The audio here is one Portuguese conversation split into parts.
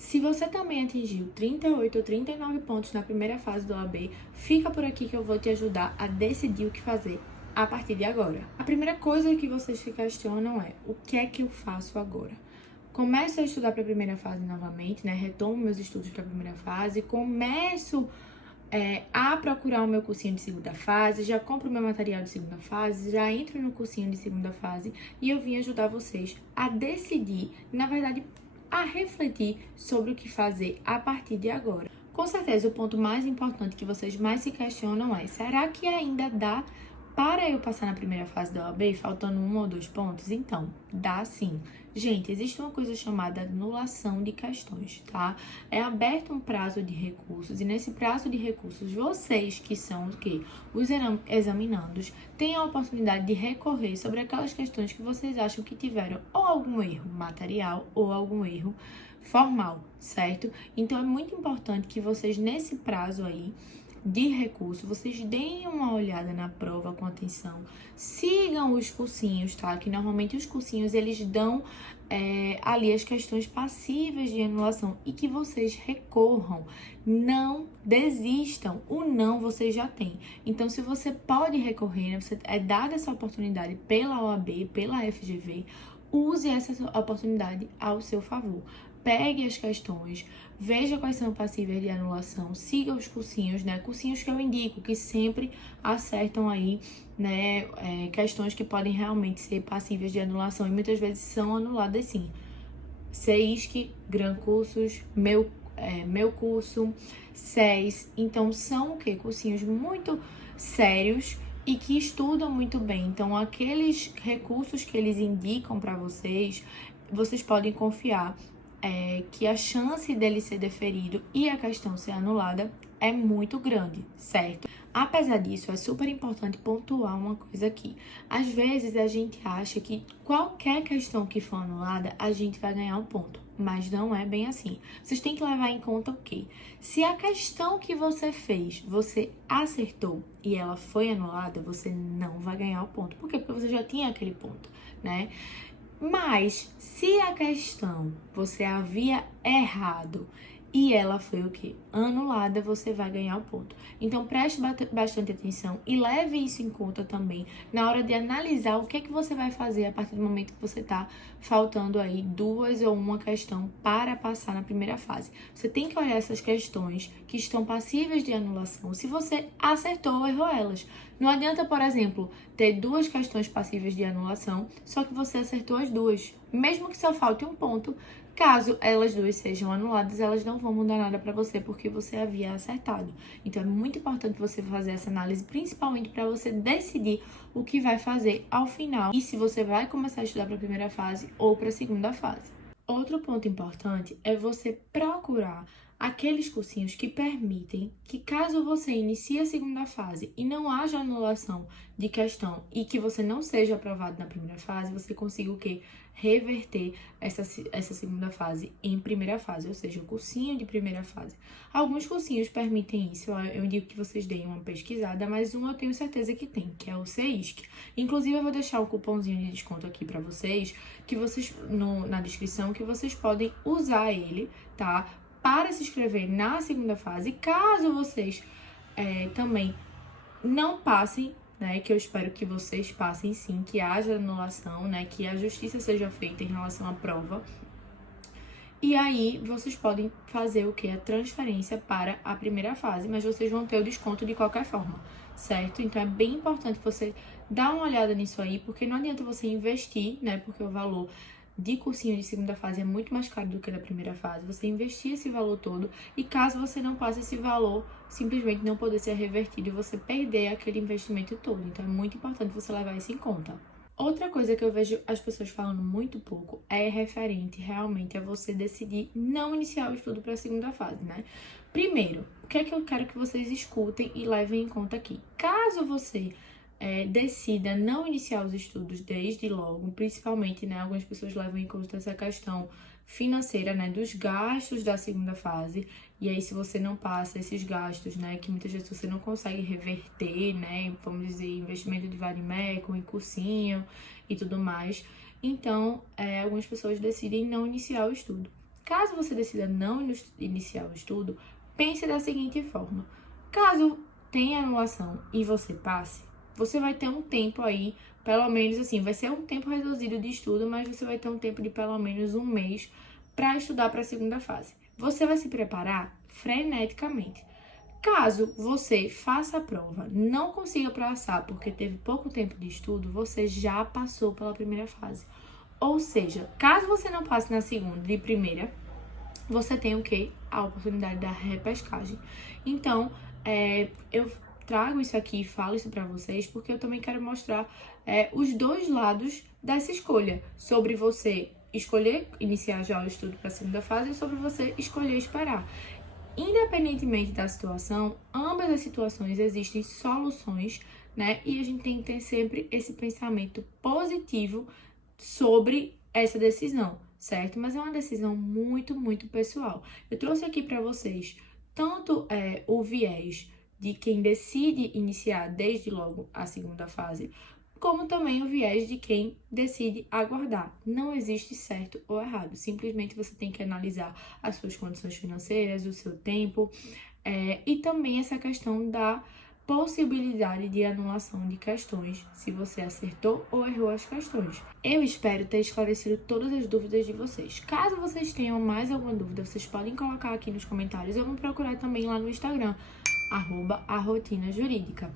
Se você também atingiu 38 ou 39 pontos na primeira fase do OAB, fica por aqui que eu vou te ajudar a decidir o que fazer a partir de agora. A primeira coisa que vocês se questionam é: o que é que eu faço agora? Começo a estudar para a primeira fase novamente, né? Retomo meus estudos para a primeira fase, começo a procurar o meu cursinho de segunda fase, já compro o meu material de segunda fase, já entro no cursinho de segunda fase e eu vim ajudar vocês a decidir, na verdade, a refletir sobre o que fazer a partir de agora. Com certeza, o ponto mais importante que vocês mais se questionam é: será que ainda dá para eu passar na primeira fase da OAB, faltando 1 ou 2 pontos? Então, dá sim. Gente, existe uma coisa chamada anulação de questões, tá? É aberto um prazo de recursos e nesse prazo de recursos, vocês que são o quê? Os examinandos têm a oportunidade de recorrer sobre aquelas questões que vocês acham que tiveram ou algum erro material ou algum erro formal, certo? Então, é muito importante que vocês, nesse prazo aí de recurso, vocês deem uma olhada na prova com atenção, sigam os cursinhos, tá? Que normalmente os cursinhos, eles dão ali as questões passíveis de anulação e que vocês recorram, não desistam, o não vocês já têm. Então, se você pode recorrer, né, você é dada essa oportunidade pela OAB, pela FGV, use essa oportunidade ao seu favor. Pegue as questões, veja quais são passíveis de anulação, siga os cursinhos, né? Cursinhos que eu indico, que sempre acertam aí, né? Questões que podem realmente ser passíveis de anulação e muitas vezes são anuladas sim. CEISC, Gran Cursos, meu curso, SES. Então, são o quê? Cursinhos muito sérios e que estudam muito bem. Então, aqueles recursos que eles indicam para vocês, vocês podem confiar que a chance dele ser deferido e a questão ser anulada é muito grande, certo? Apesar disso, é super importante pontuar uma coisa aqui. Às vezes, a gente acha que qualquer questão que for anulada, a gente vai ganhar um ponto. Mas não é bem assim. Vocês têm que levar em conta o quê? Se a questão que você fez, você acertou e ela foi anulada, você não vai ganhar o ponto. Por quê? Porque você já tinha aquele ponto, né? Mas, se a questão você havia errado e ela foi o quê? Anulada, você vai ganhar o ponto. Então, preste bastante atenção e leve isso em conta também na hora de analisar o que é que você vai fazer a partir do momento que você está faltando aí 2 ou 1 questão para passar na primeira fase. Você tem que olhar essas questões que estão passíveis de anulação, se você acertou ou errou elas. Não adianta, por exemplo, ter 2 questões passíveis de anulação, só que você acertou as 2. Mesmo que só falte 1 ponto, caso elas 2 sejam anuladas, elas não vão mudar nada para você, porque você havia acertado. Então, é muito importante você fazer essa análise, principalmente para você decidir o que vai fazer ao final e se você vai começar a estudar para a primeira fase ou para a segunda fase. Outro ponto importante é você procurar aqueles cursinhos que permitem que, caso você inicie a segunda fase e não haja anulação de questão e que você não seja aprovado na primeira fase, você consiga o quê? Reverter essa segunda fase em primeira fase, ou seja, o cursinho de primeira fase. Alguns cursinhos permitem isso, eu digo que vocês deem uma pesquisada, mas um eu tenho certeza que tem, que é o CEISC. Inclusive, eu vou deixar um cupomzinho de desconto aqui para vocês, que vocês na descrição, que vocês podem usar ele, tá? Para se inscrever na segunda fase, caso vocês também não passem, né, que eu espero que vocês passem sim, que haja anulação, né, que a justiça seja feita em relação à prova. E aí, vocês podem fazer o que? A transferência para a primeira fase, mas vocês vão ter o desconto de qualquer forma, certo? Então, é bem importante você dar uma olhada nisso aí, porque não adianta você investir, né, porque o valor de cursinho de segunda fase é muito mais caro do que da primeira fase, você investir esse valor todo e caso você não passe esse valor, simplesmente não poder ser revertido e você perder aquele investimento todo. Então, é muito importante você levar isso em conta. Outra coisa que eu vejo as pessoas falando muito pouco é referente realmente a você decidir não iniciar o estudo para a segunda fase, né? Primeiro, o que é que eu quero que vocês escutem e levem em conta aqui? Caso você decida não iniciar os estudos desde logo, principalmente, né, algumas pessoas levam em conta essa questão financeira, né, dos gastos da segunda fase, e aí se você não passa esses gastos, né, que muitas vezes você não consegue reverter, né, vamos dizer, investimento de varimecum e cursinho e tudo mais, então, algumas pessoas decidem não iniciar o estudo. Caso você decida não iniciar o estudo, pense da seguinte forma: caso tenha anulação e você passe, você vai ter um tempo aí, pelo menos assim, vai ser um tempo reduzido de estudo, mas você vai ter um tempo de pelo menos um mês para estudar para a segunda fase. Você vai se preparar freneticamente. Caso você faça a prova, não consiga passar porque teve pouco tempo de estudo, você já passou pela primeira fase. Ou seja, caso você não passe na segunda e primeira, você tem o quê? A oportunidade da repescagem. Então, eu trago isso aqui e falo isso pra vocês porque eu também quero mostrar os dois lados dessa escolha. Sobre você escolher iniciar já o estudo para a segunda fase e sobre você escolher esperar. Independentemente da situação, ambas as situações existem soluções, né? E a gente tem que ter sempre esse pensamento positivo sobre essa decisão, certo? Mas é uma decisão muito, muito pessoal. Eu trouxe aqui para vocês tanto o viés de quem decide iniciar desde logo a segunda fase, como também o viés de quem decide aguardar. Não existe certo ou errado, simplesmente você tem que analisar as suas condições financeiras, o seu tempo, e também essa questão da possibilidade de anulação de questões, se você acertou ou errou as questões. Eu espero ter esclarecido todas as dúvidas de vocês. Caso vocês tenham mais alguma dúvida, vocês podem colocar aqui nos comentários. Eu vou procurar também lá no Instagram, @aRotinaJurídica.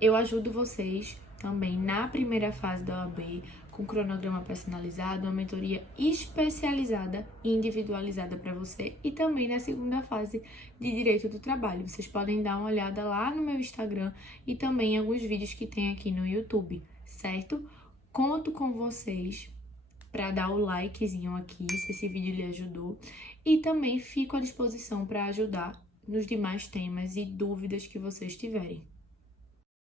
Eu ajudo vocês também na primeira fase da OAB, com cronograma personalizado, uma mentoria especializada e individualizada para você, e também na segunda fase de Direito do Trabalho. Vocês podem dar uma olhada lá no meu Instagram e também em alguns vídeos que tem aqui no YouTube, certo? Conto com vocês para dar o likezinho aqui, se esse vídeo lhe ajudou, e também fico à disposição para ajudar nos demais temas e dúvidas que vocês tiverem.